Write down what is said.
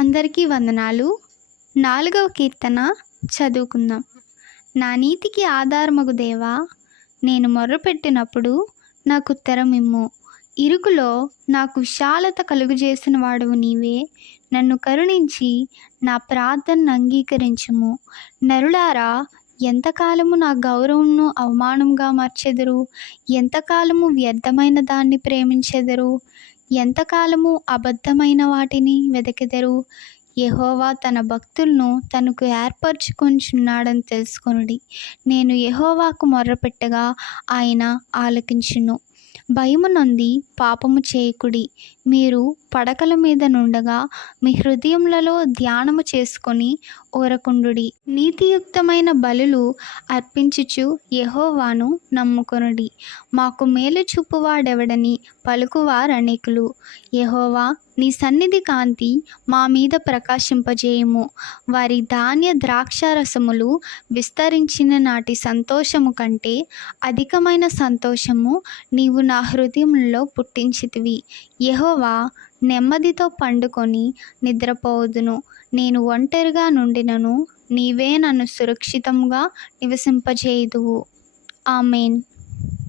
అందరికీ వందనాలు. 4వ కీర్తన చదువుకుందాం. నా నీతికి ఆధారమగు దేవా, నేను మొర్రపెట్టినప్పుడు నాకుత్తరమిమ్ము. ఇరుకులో నాకు విశాలత కలుగజేసిన వాడవు నీవే. నన్ను కరుణించి నా ప్రార్థనను అంగీకరించుము. నరులారా, ఎంతకాలము నా గౌరవమును అవమానంగా మార్చెదరు? ఎంతకాలము వ్యర్థమైన దాన్ని ప్రేమించెదరు? ఎంతకాలము అబద్ధమైన వాటిని వెదకెదరు? యెహోవా తన భక్తులను తనకు ఏర్పరచుకొనుచున్నాడని తెలుసుకొనుడి. నేను యెహోవాకు మొర్రపెట్టగా ఆయన ఆలకించును. భయము నొంది పాపము చేయకుడి. మీరు పడకల మీద నుండగా మీ హృదయములలో ధ్యానము చేసుకొని ఊరకుండుడి. నీతియుక్తమైన బలులు అర్పించుచు యెహోవాను నమ్ముకొనుడి. మాకు మేలు చూపువాడెవడని పలుకువారనేకులు. యెహోవా, నీ సన్నిధి కాంతి మా మీద ప్రకాశింపజేయుము. వారి ధాన్య ద్రాక్షారసములు విస్తరించిన నాటి సంతోషము కంటే అధికమైన సంతోషము నీవు నా హృదయంలో పుట్టించితివి. యెహోవా, నెమ్మదితో పండుకొని నిద్రపోవుదును. నేను ఒంటరిగా నుండినను నీవే నన్ను సురక్షితంగా నివసింపజేయుదువు. ఆమేన్.